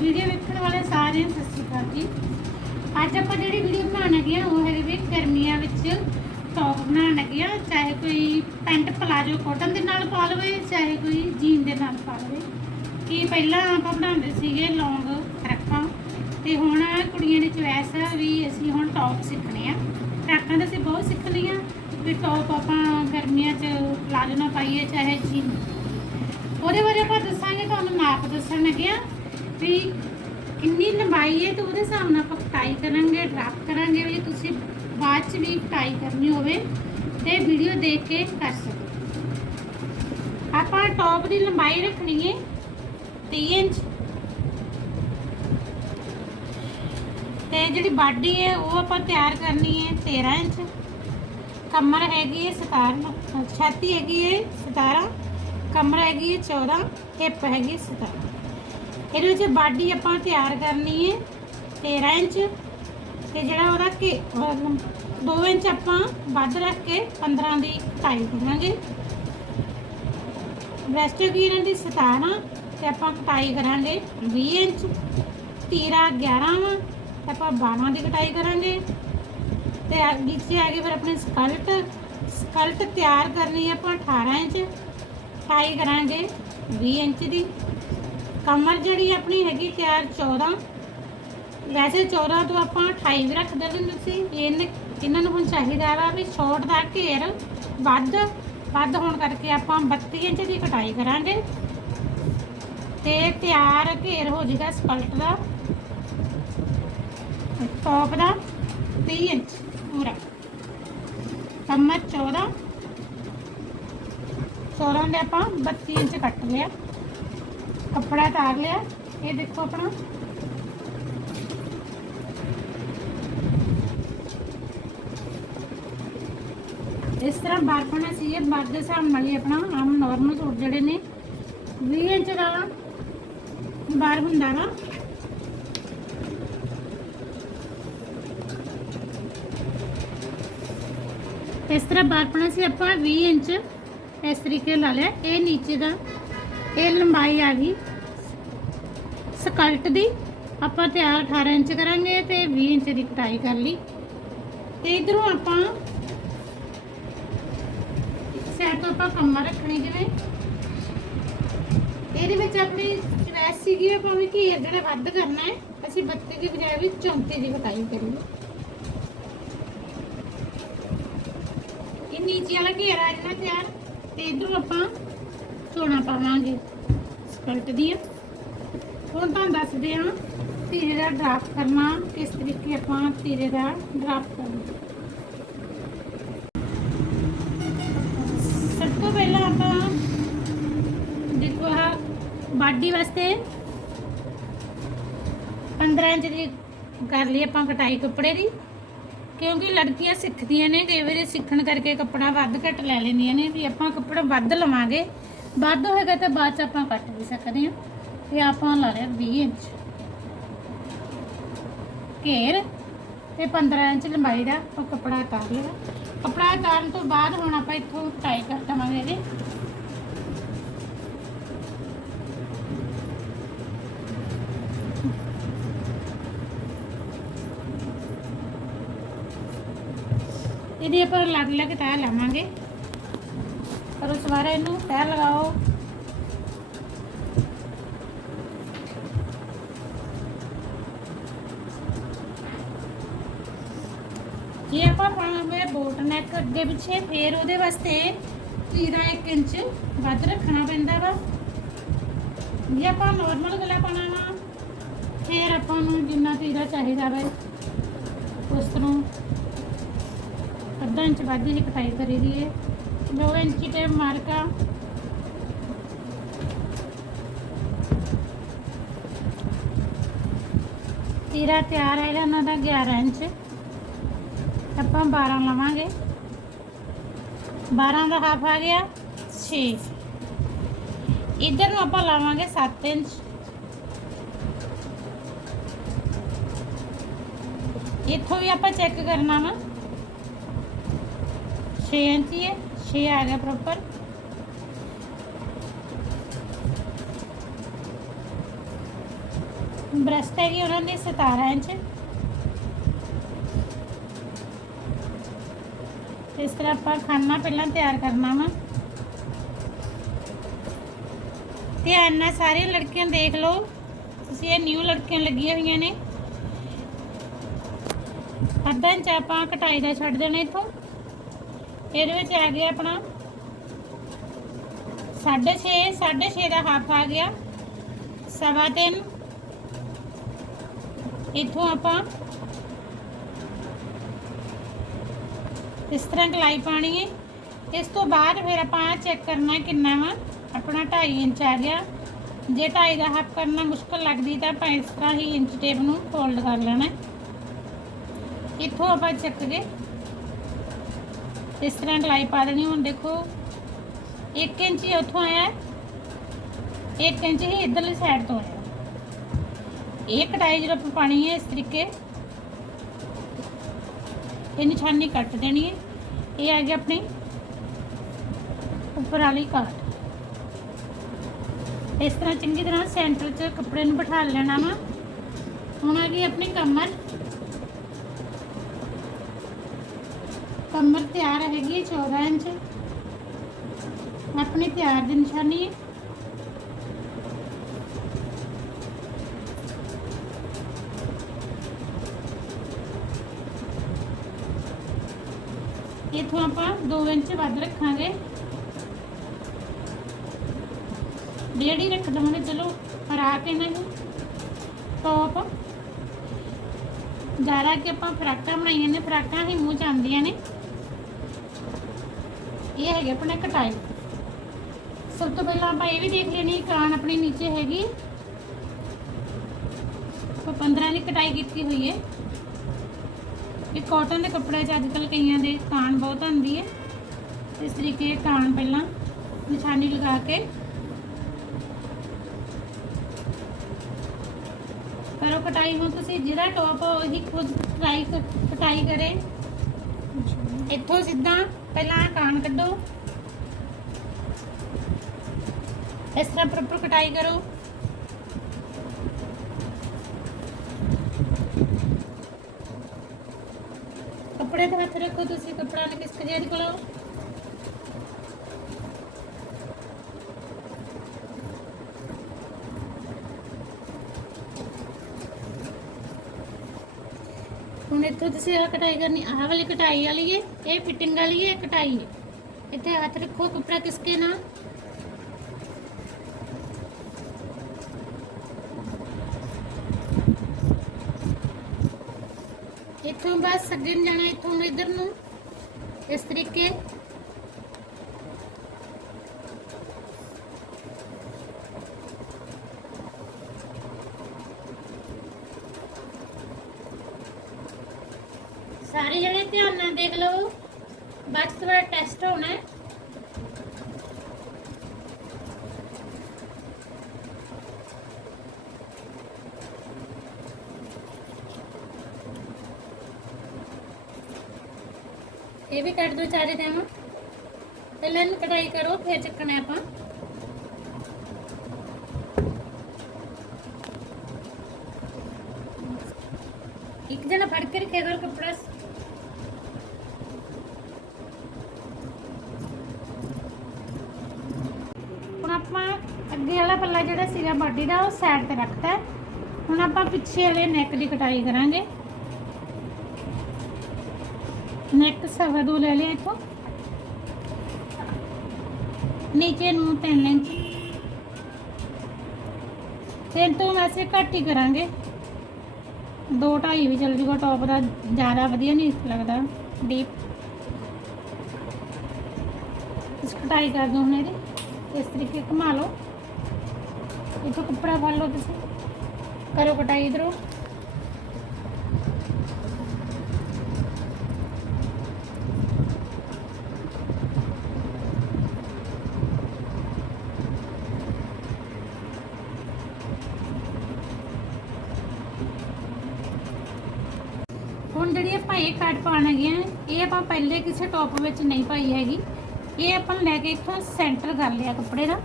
Video ਵੇਖਣ ਵਾਲੇ ਸਾਰਿਆਂ ਨੂੰ ਸਤਿ ਸ਼੍ਰੀ ਅਕਾਲ ਜੀ। ਅੱਜ ਆਪਾਂ ਜਿਹੜੀ ਵੀਡੀਓ ਬਣਾਉਣ ਲੱਗੇ ਆ ਉਹ ਹੈਗੀ ਵੀ ਗਰਮੀਆਂ ਵਿੱਚ ਟੌਪ ਬਣਾਉਣ ਲੱਗੇ ਆ ਚਾਹੇ ਕੋਈ ਪੈਂਟ ਪਲਾਜੋ ਕਾਟਨ ਦੇ ਨਾਲ ਪਾ ਲਵੇ, ਚਾਹੇ ਕੋਈ ਜੀਨ ਦੇ ਨਾਲ ਪਾ ਲਵੇ। ਕਿ ਪਹਿਲਾਂ ਆਪਾਂ ਬਣਾਉਂਦੇ ਸੀਗੇ ਲੌਂਗ ਫਰਾਕਾਂ ਤੇ ਹੁਣ ਕੁੜੀਆਂ ਦੀ ਚੁਆਇਸ ਆ ਵੀ ਅਸੀਂ ਹੁਣ ਟੌਪ ਸਿੱਖਣੇ ਆ। ਫਰਾਕਾਂ ਤਾਂ ਅਸੀਂ ਬਹੁਤ ਸਿੱਖ ਲਈਆਂ, ਵੀ ਟੌਪ ਆਪਾਂ ਗਰਮੀਆਂ 'ਚ ਪਲਾਜੋ ਨਾਲ ਪਾਈਏ, ਚਾਹੇ ਜੀਨ ਉਹਦੇ ਬਾਰੇ ਆਪਾਂ ਦੱਸਾਂਗੇ, ਤੁਹਾਨੂੰ ਨਾਪ ਦੱਸਣ ਲੱਗੇ ਆ ਵੀ ਕਿੰਨੀ ਲੰਬਾਈ ਹੈ ਤੇ ਉਹਦੇ ਹਿਸਾਬ ਨਾਲ ਆਪਾਂ ਕਟਾਈ ਕਰਾਂਗੇ ਡਰਾਪ ਕਰਾਂਗੇ ਵੀ ਤੁਸੀਂ ਬਾਅਦ ਚ ਵੀ ਕਟਾਈ ਕਰਨੀ ਹੋਵੇ ਤੇ ਵੀਡੀਓ ਦੇਖ ਕੇ ਕਰ ਸਕੋ ਆਪਾਂ ਟੌਪ ਦੀ ਲੰਬਾਈ ਰੱਖਣੀ ਹੈ 30 ਇੰਚ। ਤੇ ਜਿਹੜੀ ਬਾਡੀ ਹੈ ਉਹ ਆਪਾਂ ਤਿਆਰ ਕਰਨੀ ਹੈ 13 ਇੰਚ। ਕਮਰ ਹੈਗੀ ਹੈ 17 ਛਾਤੀ ਹੈਗੀ ਹੈ 17 ਕਮਰ ਹੈਗੀ ਹੈ 14 ਹਿੱਪ ਹੈਗੀ ਹੈ 17 ਇਹਦੇ ਵਿੱਚ ਬਾਡੀ ਆਪਾਂ ਤਿਆਰ ਕਰਨੀ ਹੈ 13 ਇੰਚ ਤੇ ਜਿਹੜਾ ਉਹਦਾ ਕਿ 2 ਇੰਚ ਆਪਾਂ ਵੱਧ ਰੱਖ ਕੇ 15 ਦੀ ਕਟਾਈ ਕਰਾਂਗੇ। ਬ੍ਰੈਸਟ ਵੀ ਦੀ 17 ਤੇ ਆਪਾਂ ਕਟਾਈ ਕਰਾਂਗੇ 20 ਇੰਚ, ਤੀਰਾ 11 ਵਾ ਤੇ ਆਪਾਂ 12 ਦੀ ਕਟਾਈ ਕਰਾਂਗੇ। ਤੇ ਨੀਚੇ ਆ ਗਏ ਫਿਰ ਆਪਣੇ ਸਕਲਟ ਸਕਲਟ ਤਿਆਰ ਕਰਨੀ ਹੈ ਆਪਾਂ 18 ਇੰਚ ਕਟਾਈ ਕਰਾਂਗੇ 20 ਇੰਚ ਦੀ। ਕਮਰ ਜਿਹੜੀ ਆਪਣੀ ਹੈਗੀ ਤਿਆਰ 14 ਵੈਸੇ 14 ਤੋਂ ਆਪਾਂ 28 ਵੀ ਰੱਖ ਦਿੰਦੇ ਹੁੰਦੇ ਸੀ। ਇਹਨੇ ਇਹਨਾਂ ਨੂੰ ਹੁਣ ਚਾਹੀਦਾ ਵਾ ਵੀ ਸ਼ਾਰਟ ਦਾ ਘੇਰ ਵੱਧ ਵੱਧ ਹੋਣ ਕਰਕੇ ਆਪਾਂ 32 ਇੰਚ ਦੀ ਕਟਾਈ ਕਰਾਂਗੇ। ਤੇ ਤਿਆਰ ਘੇਰ ਹੋ ਜਾਏਗਾ ਸਕਲਟ ਦਾ। ਟੌਪ ਦਾ 30 ਇੰਚ ਪੂਰਾ। ਕਮਰ 14 14 ਦੇ ਆਪਾਂ 32 ਇੰਚ ਕੱਟ ਲਿਆ। ਕੱਪੜਾ ਤਾਰ ਲਿਆ। ਇਹ ਦੇਖੋ ਆਪਣਾ। ਇਸ ਤਰ੍ਹਾਂ ਬਾਰਪਣਾ ਸੀ ਇਹ ਬਾਰ ਦੇ ਹਿਸਾਬ ਨਾਲ ਹੀ ਆਪਣਾ ਆਮ ਨਾਰਮਲ ਸੂਟ ਜਿਹੜੇ ਨੇ 20 ਇੰਚ ਦਾ ਬਾਰ ਹੁੰਦਾ ਵਾ। ਇਸ ਤਰ੍ਹਾਂ ਬਾਰਪਣਾ ਸੀ ਆਪਾਂ 20 ਇੰਚ ਇਸ ਤਰੀਕੇ ਲਾ ਲਿਆ। ਇਹ ਨੀਚੇ ਦਾ, ਇਹ ਲੰਬਾਈ ਆ ਗਈ। ਸਕਲਟ ਦੀ। ਆਪਾਂ ਤਿਆਰ 18 ਇੰਚ ਕਰਾਂਗੇ ਤੇ 20 ਇੰਚ ਦੀ ਕਟਾਈ ਕਰ ਲਈ। ਤੇ ਇਧਰੋਂ ਆਪਾਂ ਸੈਟ ਤੋਂ ਆਪਾਂ ਕਮਰ ਰੱਖਣੀ ਜਿਵੇਂ। ਇਹਦੇ ਵਿੱਚ ਆਪਣੀ ਚੁਆਇਸ ਸੀਗੀ, ਆਪਾਂ ਵੀ ਘੇਰ ਜਿਹੜਾ ਵੱਧ ਕਰਨਾ ਹੈ, ਅਸੀਂ 32 ਦੀ ਬਜਾਏ ਵੀ 34 ਦੀ ਕਟਾਈ ਕਰੀਏ। ਇਹ ਨੀਚੇ ਵਾਲਾ ਘੇਰ ਆ ਜਾਣਾ ਤਿਆਰ, ਤੇ ਇਧਰੋਂ ਆਪਾਂ ਸੋਨਾ ਪਾਵਾਂਗੇ ਸਕਲਟ ਦੀ ਹੁਣ ਤੁਹਾਨੂੰ ਦੱਸਦੇ ਹਾਂ ਤੀਰੇ ਦਾ ਡਰਾਫਟ ਕਰਨਾ, ਕਿਸ ਤਰੀਕੇ ਆਪਾਂ ਤੀਰੇ ਦਾ ਡਰਾਫਟ ਕਰਨਾ। ਸਭ ਤੋਂ ਪਹਿਲਾਂ ਆਪਾਂ ਦੇਖੋ ਆ ਬਾਡੀ ਵਾਸਤੇ 15 ਇੰਚ ਦੀ ਕਰ ਲਈ ਆਪਾਂ ਕਟਾਈ ਕੱਪੜੇ ਦੀ, ਕਿਉਂਕਿ ਲੜਕੀਆਂ ਸਿੱਖਦੀਆਂ ਨੇ, ਕਈ ਵਾਰੀ ਸਿੱਖਣ ਕਰਕੇ ਕੱਪੜਾ ਵੱਧ ਘੱਟ ਲੈ ਲੈਂਦੀਆਂ ਨੇ, ਵੀ ਆਪਾਂ ਕੱਪੜਾ ਵੱਧ ਲਵਾਂਗੇ, ਵੱਧ ਹੋਏਗਾ ਤਾਂ ਬਾਅਦ ਚ ਆਪਾਂ ਕੱਟ ਵੀ ਸਕਦੇ ਹਾਂ। ਤੇ ਆਪਾਂ ਲਾ ਲਿਆ 20 ਇੰਚ। ਘੇਰ ਤੇ 15 ਇੰਚ ਲੰਬਾਈ ਦਾ ਉਹ ਕੱਪੜਾ ਉਤਾਰ ਲਿਆ। ਕੱਪੜਾ ਉਤਾਰਨ ਤੋਂ ਬਾਅਦ ਹੁਣ ਆਪਾਂ ਇੱਥੋਂ ਟਾਈ ਕਰ ਦਵਾਂਗੇ ਇਹਦੇ। ਇਹਦੀ ਆਪਾਂ ਅਲੱਗ ਅਲੱਗ ਤੈਅ ਲਾਵਾਂਗੇ। ਪਰ ਉਸ ਵਾਰ ਇਹਨੂੰ ਤੈਅ ਲਗਾਓ। ਜੇ ਆਪਾਂ ਪਾਵਾਂਗੇ ਬੋਟ ਨੈਕ ਅੱਗੇ ਪਿੱਛੇ ਫੇਰ ਉਹਦੇ ਵਾਸਤੇ ਤੀਰਾ 1 ਇੰਚ ਵੱਧ ਰੱਖਣਾ ਪੈਂਦਾ ਵਾ। ਜੇ ਆਪਾਂ ਨਾਰਮਲ ਗਲਾ ਪਾਣਾ ਵਾ, ਫੇਰ ਆਪਾਂ ਨੂੰ ਜਿੰਨਾ ਤੀਰਾ ਚਾਹੀਦਾ ਵਾ, ਉਸ ਤਰ੍ਹਾਂ ਅੱਧਾ ਇੰਚ ਵੱਧ ਹੀ ਕਟਾਈ ਕਰੀ ਦੀ ਹੈ 2 ਇੰਚ ਤੇ ਮਾਰਕਾ। ਤੀਰਾ ਤਿਆਰ ਹੈ ਇਹਨਾਂ ਦਾ 11 ਇੰਚ। ਆਪਾਂ 12 ਲਵਾਂਗੇ। 12 ਦਾ ਹਾਫ ਆ ਗਿਆ 6 ਇਧਰ ਨੂੰ ਆਪਾਂ ਲਾਵਾਂਗੇ 7 ਇੰਚ। ਇੱਥੋਂ ਵੀ ਆਪਾਂ ਚੈੱਕ ਕਰਨਾ ਵਾ। 6 ਇੰਚ ਹੀ ਹੈ 6 ਆ ਗਿਆ ਪ੍ਰੋਪਰ ਬ੍ਰੈਸਟ ਹੈਗੀ ਉਹਨਾਂ ਦੀ 17 ਇੰਚ। ਇਸ ਤਰ੍ਹਾਂ ਆਪਾਂ ਖਾਣਾ ਪਹਿਲਾਂ ਤਿਆਰ ਕਰਨਾ ਵਾ। ਧਿਆਨ ਨਾਲ ਸਾਰੀਆਂ ਲੜਕੀਆਂ ਦੇਖ ਲਓ। ਤੁਸੀਂ ਇਹ ਨਿਊ ਲੜਕੀਆਂ ਲੱਗੀਆਂ ਹੋਈਆਂ ਨੇ। ਅੱਧਾ ਇੰਚ ਆਪਾਂ ਕਟਾਈ ਦਾ ਛੱਡ ਦੇਣਾ ਇਥੋਂ। ਇਹਦੇ ਵਿੱਚ ਆ ਗਿਆ ਆਪਣਾ 6.5 6.5 ਦਾ ਹਾਫ ਆ ਗਿਆ। ਸਵਾ ਤਿੰਨ। ਇਥੋਂ ਆਪਾਂ ਇਸ ਤਰ੍ਹਾਂ ਗਲਾਈ ਪਾਣੀ ਹੈ। ਇਸ ਤੋਂ ਬਾਅਦ ਫਿਰ ਆਪਾਂ ਚੈੱਕ ਕਰਨਾ ਕਿੰਨਾ ਵਾ। ਆਪਣਾ 2.5 ਇੰਚ ਆ ਗਿਆ। ਜੇ 2.5 ਦਾ ਹਾਫ ਕਰਨਾ ਮੁਸ਼ਕਲ ਲੱਗਦੀ ਤਾਂ ਆਪਾਂ ਇਸ ਤਰ੍ਹਾਂ ਹੀ ਇੰਚ ਟੇਪ ਨੂੰ ਫੋਲਡ ਕਰ ਲੈਣਾ ਇੱਥੋਂ ਆਪਾਂ ਚੱਕ ਕੇ ਇਸ ਤਰ੍ਹਾਂ ਗਲਾਈ ਪਾ ਦੇਣੀ ਹੁਣ ਦੇਖੋ 1 ਇੰਚ ਹੀ ਉੱਥੋਂ ਆਇਆ 1 ਇੰਚ ਹੀ ਇਧਰਲੀ ਸਾਈਡ ਤੋਂ ਆਇਆ ਇਹ ਕਟਾਈ ਜਦੋਂ ਆਪਾਂ ਪਾਣੀ ਹੈ ਇਸ ਤਰੀਕੇ ਇਹ ਨਿਸ਼ਾਨੀ ਕੱਟ ਦੇਣੀ ਹੈ। ਇਹ ਆ ਗਿਆ ਆਪਣੀ ਉੱਪਰ ਵਾਲੀ ਕਾਟ। ਇਸ ਤਰ੍ਹਾਂ ਚੰਗੀ ਤਰ੍ਹਾਂ ਸੈਂਟਰ 'ਚ ਕੱਪੜੇ ਨੂੰ ਬਿਠਾ ਲੈਣਾ ਵਾ। ਹੁਣ ਆ ਗਈ ਆਪਣੀ ਕਮਰ। ਕਮਰ ਤਿਆਰ ਹੈਗੀ ਹੈ 14 ਇੰਚ। ਆਪਣੀ ਤਿਆਰ ਦੀ ਨਿਸ਼ਾਨੀ ਹੈ ਇਥੋਂ ਆਪਾਂ 2 ਇੰਚ ਵੱਧ ਰੱਖਾਂਗੇ। ਡੇਢ ਹੀ ਰੱਖ ਦਵਾਂਗੇ, ਚਲੋ ਫਰਾ ਕੇ ਨਹੀਂ ਟੌਪ ਜ਼ਿਆਦਾ ਕਿ ਆਪਾਂ ਫਰਾਕਾਂ ਬਣਾਈਆਂ ਨੇ, ਫਰਾਕਾਂ ਹੀ ਮੂੰਹ ਚ ਆਉਂਦੀਆਂ ਨੇ। ਇਹ ਹੈਗੇ ਆਪਣੇ ਕਟਾਈ। ਸਭ ਤੋਂ ਪਹਿਲਾਂ ਆਪਾਂ ਇਹ ਵੀ ਦੇਖ ਲੈਣੀ ਕਾਨ ਆਪਣੇ ਨੀਚੇ ਹੈਗੀ। ਉਹ 15 ਦੀ ਕਟਾਈ ਕੀਤੀ ਹੋਈ ਹੈ। ਇਹ ਕਾਟਨ ਦੇ ਕੱਪੜੇ 'ਚ ਅੱਜ ਕੱਲ ਕਈਆਂ ਦੇ ਕਾਨ ਬਹੁਤ ਆਉਂਦੀ ਹੈ। ਇਸ ਤਰੀਕੇ ਕਾਨ ਪਹਿਲਾਂ ਨਿਸ਼ਾਨੀ ਲਗਾ ਕੇ ਕਰੋ ਕਟਾਈ ਹੁਣ ਤੁਸੀਂ ਜਿਹੜਾ ਟੌਪ ਉਹੀ ਖੁਦ ਕਟਾਈ ਕਟਾਈ ਕਰੇ। ਇੱਥੋਂ ਸਿੱਧਾ ਪਹਿਲਾਂ ਕਾਣ ਕੱਢੋ। ਇਸ ਤਰ੍ਹਾਂ ਪ੍ਰੋਪਰ ਕਟਾਈ ਕਰੋ। ਕੱਪੜੇ ਹੱਥ ਰੱਖੋ ਤੁਸੀਂ ਕੱਪੜਾ ਨਾ ਕਿਸਕ ਜੇ ਕੋਲੋਂ ਹੁਣ ਇੱਥੋਂ ਤੁਸੀਂ ਆਹ ਕਟਾਈ ਕਰਨੀ, ਆਹ ਵਾਲੀ ਕਟਾਈ ਵਾਲੀ ਹੈ ਇਹ ਫਿਟਿੰਗ ਵਾਲੀ ਹੈ ਕਟਾਈ ਹੈ ਇੱਥੇ ਹੱਥ ਰੱਖੋ, ਕੱਪੜਾ ਕਿਸਕੇ ਨਾਲ? ਇੱਥੋਂ ਬਸ ਅੱਗੇ ਨੂੰ ਜਾਣਾ ਇੱਥੋਂ ਨੂੰ ਇੱਧਰ ਨੂੰ। ਇਸ ਤਰੀਕੇ। ਸਾਰੇ ਜਣੇ ਧਿਆਨ ਨਾਲ ਦੇਖ ਲਓ ਬਾਅਦ 'ਚ ਤੁਹਾਡਾ ਟੈਸਟ ਹੋਣਾ ਹੈ ਇਹ ਵੀ ਕੱਟ ਦੋ ਚਾਰੇ ਦੇਵਾਂ ਪਹਿਲਾਂ ਇਹਨੂੰ ਕਟਾਈ ਕਰੋ, ਫਿਰ ਚੱਕਣਾ ਆਪਾਂ। ਇੱਕ ਜਣਾ ਫੜ ਕੇ ਰੱਖਿਆ ਕਰੋ ਕੱਪੜਾ। ਹੁਣ ਆਪਾਂ ਅੱਗੇ ਵਾਲਾ ਪੱਲਾ ਜਿਹੜਾ ਸੀਗਾ ਬਾਡੀ ਦਾ, ਉਹ ਸਾਈਡ ਤੇ ਰੱਖਤਾ ਹੁਣ ਆਪਾਂ ਪਿੱਛੇ ਵਾਲੇ ਨੈਕ ਦੀ ਕਟਾਈ ਕਰਾਂਗੇ। ਨੈਕ ਸਵਾ ਦੋ ਲੈ ਲਿਆ ਇਥੋਂ। ਨੀਚੇ ਨੂੰ 3 ਇੰਚ। ਤਿੰਨ ਤੋਂ ਵੈਸੇ ਘੱਟ ਹੀ ਕਰਾਂਗੇ। ਦੋ ਢਾਈ ਵੀ ਚੱਲ ਜੂਗਾ ਟੌਪ ਦਾ ਜ਼ਿਆਦਾ ਵਧੀਆ ਨਹੀਂ ਲੱਗਦਾ ਡੀਪ ਇਸ ਕਟਾਈ ਕਰ ਦੋ ਹੁਣ ਇਹਦੀ, ਇਸ ਤਰੀਕੇ ਘੁਮਾ ਲਓ। ਇਥੋਂ ਕੱਪੜਾ ਫੜ ਲਓ ਤੁਸੀਂ। ਕਰੋ ਕਟਾਈ ਇਧਰੋਂ ਹੁਣ ਜਿਹੜੀ ਆਪਾਂ ਇਹ ਕੱਟ ਪਾਣ ਹੈਗੇ ਆ ਇਹ ਆਪਾਂ ਪਹਿਲੇ ਕਿਸੇ ਟੌਪ ਵਿੱਚ ਨਹੀਂ ਪਾਈ ਹੈਗੀ। ਇਹ ਆਪਾਂ ਲੈ ਕੇ ਇੱਥੋਂ ਸੈਂਟਰ ਕਰ ਲਿਆ ਕੱਪੜੇ ਦਾ।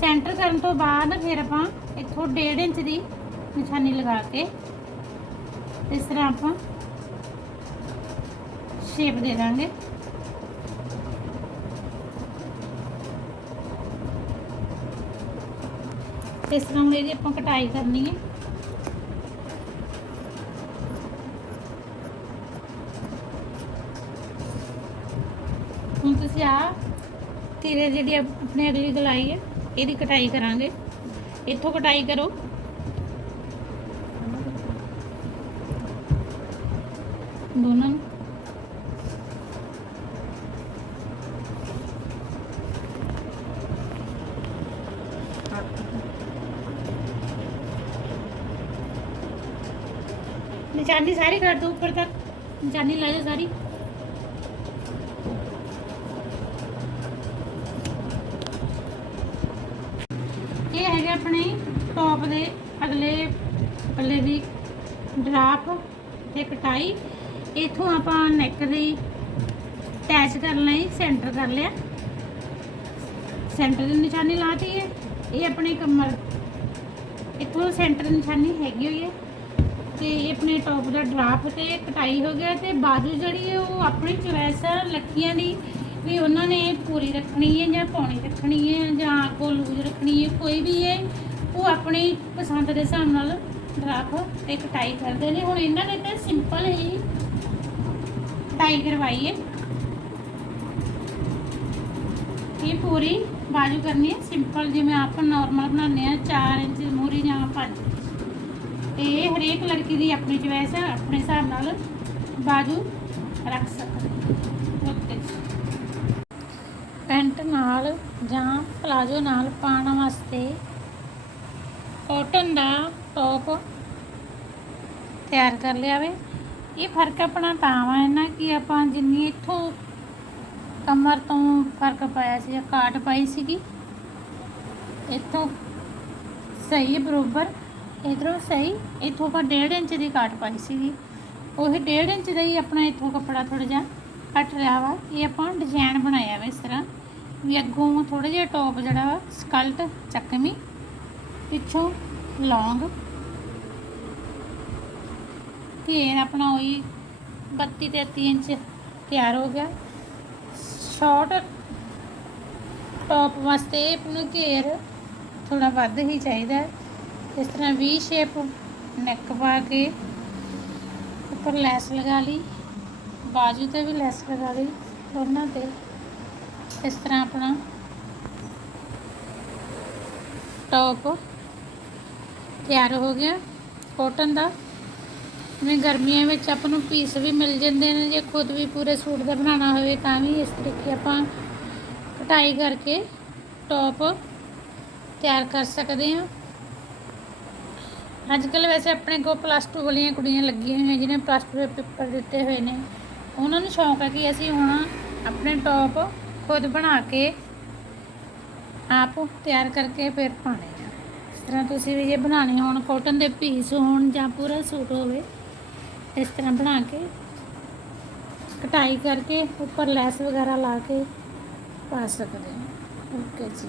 ਸੈਂਟਰ ਕਰਨ ਤੋਂ ਬਾਅਦ ਫਿਰ ਆਪਾਂ ਇੱਥੋਂ 1.5 ਇੰਚ ਦੀ ਨਿਸ਼ਾਨੀ ਲਗਾ ਕੇ ਇਸ ਤਰ੍ਹਾਂ ਆਪਾਂ ਸ਼ੇਪ ਦੇ ਦਾਂਗੇ। ਇਸ ਤਰ੍ਹਾਂ ਹੁਣ ਇਹਦੀ ਆਪਾਂ ਕਟਾਈ ਕਰਨੀ ਹੈ। ਹੁਣ ਤੁਸੀਂ ਆ ਤੀਰੇ ਜਿਹੜੀ ਆਪਣੇ ਅਗਲੀ ਗਲਾਈ ਹੈ ਇਹਦੀ ਕਟਾਈ ਕਰਾਂਗੇ ਇੱਥੋਂ ਕਟਾਈ ਕਰੋ ਦੋਨਾਂ ਨੂੰ निशानी सारी कर दो ऊपर तक निशानी ला जाओ सारी ਟੌਪ ਦੇ ਅਗਲੇ ਪੱਲੇ ਦੀ ਡਰਾਪ ਤੇ ਕਟਾਈ। ਇਥੋਂ ਆਪਾਂ ਨੈਕ ਦੀ ਅਟੈਚ ਕਰਨ ਲਈ ਸੈਂਟਰ ਕਰ ਲਿਆ। ਸੈਂਟਰ ਦੀ ਨਿਸ਼ਾਨੀ ਲਾਤੀ ਹੈ। ਇਹ ਆਪਣੇ ਕਮਰ, ਇਥੋਂ ਸੈਂਟਰ ਦੀ ਨਿਸ਼ਾਨੀ ਹੈਗੀ ਹੋਈ ਹੈ। ਤੇ ਇਹ ਆਪਣੇ ਟੌਪ ਦਾ ਡਰਾਪ ਤੇ ਕਟਾਈ ਹੋ ਗਿਆ ਤੇ ਬਾਜੂ ਜਿਹੜੀ ਹੈ ਉਹ ਆਪਣੀ ਚੁਆਇਸ ਆ, ਲੱਕੀਆਂ ਦੀ, ਵੀ ਉਹਨਾਂ ਨੇ ਪੂਰੀ ਰੱਖਣੀ ਹੈ ਜਾਂ ਪੌਣੀ ਰੱਖਣੀ ਹੈ ਜਾਂ ਅੱਗੋਂ ਲੂਜ਼ ਰੱਖਣੀ ਹੈ, ਕੋਈ ਵੀ ਹੈ। ਉਹ ਆਪਣੀ ਪਸੰਦ ਦੇ ਹਿਸਾਬ ਨਾਲ ਡਰਾਪ ਤੇ ਕਟਾਈ ਕਰਦੇ ਨੇ। ਹੁਣ ਇਹਨਾਂ ਨੇ ਤਾਂ ਸਿੰਪਲ ਹੀ ਟਾਈ ਕਰਵਾਈ ਹੈ। ਇਹ ਪੂਰੀ ਬਾਜੂ ਕਰਨੀ ਹੈ। ਸਿੰਪਲ ਜਿਵੇਂ ਆਪਾਂ ਨਾਰਮਲ ਬਣਾਉਂਦੇ ਆ 4 ਇੰਚ ਮੂਰੀ ਜਾਂ 5 ਤੇ ਇਹ ਹਰੇਕ ਲੜਕੀ ਦੀ ਆਪਣੀ ਚੋਇਸ ਹੈ। ਆਪਣੇ ਹਿਸਾਬ ਨਾਲ ਬਾਜੂ ਰੱਖ ਸਕਦੇ ਓਕੇ। ਪੈਂਟ ਨਾਲ ਜਾਂ ਪਲਾਜੋ ਨਾਲ ਪਾਉਣ ਵਾਸਤੇ ਕਾਟਨ ਦਾ ਟੌਪ ਤਿਆਰ ਕਰ ਲਿਆ ਵੇ। ਇਹ ਫ਼ਰਕ ਆਪਣਾ ਤਾਂ ਵਾ ਨਾ ਕਿ ਆਪਾਂ ਜਿੰਨੀ ਇੱਥੋਂ ਕਮਰ ਤੋਂ ਫ਼ਰਕ ਪਾਇਆ ਸੀ, ਜਾਂ ਕਾਟ ਪਾਈ ਸੀਗੀ। ਇੱਥੋਂ ਸਹੀ ਬਰੋਬਰ, ਇਧਰੋਂ ਸਹੀ, ਇੱਥੋਂ ਆਪਾਂ 1.5 ਇੰਚ ਦੀ ਕਾਟ ਪਾਈ ਸੀਗੀ। ਉਹੀ 1.5 ਇੰਚ ਦਾ ਹੀ ਆਪਣਾ ਇੱਥੋਂ ਕੱਪੜਾ ਥੋੜਾ ਜਿਹਾ ਕੱਟ ਰਿਹਾ ਵਾ। ਇਹ ਆਪਾਂ ਡਿਜ਼ਾਈਨ ਬਣਾਇਆ ਵਾ ਇਸ ਤਰ੍ਹਾਂ, ਵੀ ਅੱਗੋਂ ਥੋੜਾ ਜਿਹਾ ਟੌਪ ਜਿਹੜਾ ਵਾ ਸਕਲਟ ਚੱਕਵੀਂ। ਪਿੱਛੋਂ ਲੌਂਗ। ਘੇਰ ਆਪਣਾ ਉਹੀ 32 ਤੇ 33 ਇੰਚ ਤਿਆਰ ਹੋ ਗਿਆ। ਸ਼ਾਰਟ ਟੌਪ ਵਾਸਤੇ ਨੂੰ ਘੇਰ ਥੋੜਾ ਵੱਧ ਹੀ ਚਾਹੀਦਾ ਹੈ। ਇਸ ਤਰ੍ਹਾਂ ਵੀ ਸ਼ੇਪ ਨੈਕ ਪਾ ਕੇ ਉੱਪਰ ਲੈਸ ਲਗਾ ਲਈ, ਬਾਜੂ ਤੇ ਵੀ ਲੈਸ ਲਗਾ ਲਈ, ਦੋਨਾਂ ਤੇ। ਇਸ ਤਰ੍ਹਾਂ ਆਪਣਾ ਟੌਪ ਤਿਆਰ ਹੋ ਗਿਆ ਕਾਟਨ ਦਾ। ਜਿਵੇਂ ਗਰਮੀਆਂ ਵਿੱਚ ਆਪਾਂ ਨੂੰ ਪੀਸ ਵੀ ਮਿਲ ਜਾਂਦੇ ਨੇ, ਜੇ ਖੁਦ ਵੀ ਪੂਰੇ ਸੂਟ ਦਾ ਬਣਾਉਣਾ ਹੋਵੇ ਤਾਂ ਵੀ ਇਸ ਤਰੀਕੇ ਆਪਾਂ ਕਟਾਈ ਕਰਕੇ ਟੌਪ ਤਿਆਰ ਕਰ ਸਕਦੇ ਹਾਂ। ਅੱਜ ਕੱਲ ਵੈਸੇ ਆਪਣੇ ਕੋਲ ਪਲੱਸ 2 ਵਾਲੀਆਂ ਕੁੜੀਆਂ ਲੱਗੀਆਂ ਹੋਈਆਂ ਜਿਹਨੇ ਪਲੱਸ 2 ਦੇ ਪੇਪਰ ਦਿੱਤੇ ਹੋਏ ਨੇ। ਉਹਨਾਂ ਨੂੰ ਸ਼ੌਂਕ ਹੈ ਕਿ ਅਸੀਂ ਹੁਣ ਆਪਣੇ ਟੌਪ ਖੁਦ ਬਣਾ ਕੇ ਆਪ ਤਿਆਰ ਕਰਕੇ ਫਿਰ ਪਾਣੇ ਤਰ੍ਹਾਂ ਤੁਸੀਂ ਵੀ ਜੇ ਬਣਾਣੇ ਹੋਣ ਕਾਟਨ ਦੇ ਪੀਸ ਹੋਣ ਜਾਂ ਪੂਰਾ ਸੂਟ ਹੋਵੇ, ਇਸ ਤਰ੍ਹਾਂ ਬਣਾ ਕੇ ਕਟਾਈ ਕਰਕੇ ਉੱਪਰ ਲੈਸ ਵਗੈਰਾ ਲਾ ਕੇ ਪਾ ਸਕਦੇ ਹੋ। ਓਕੇ ਜੀ।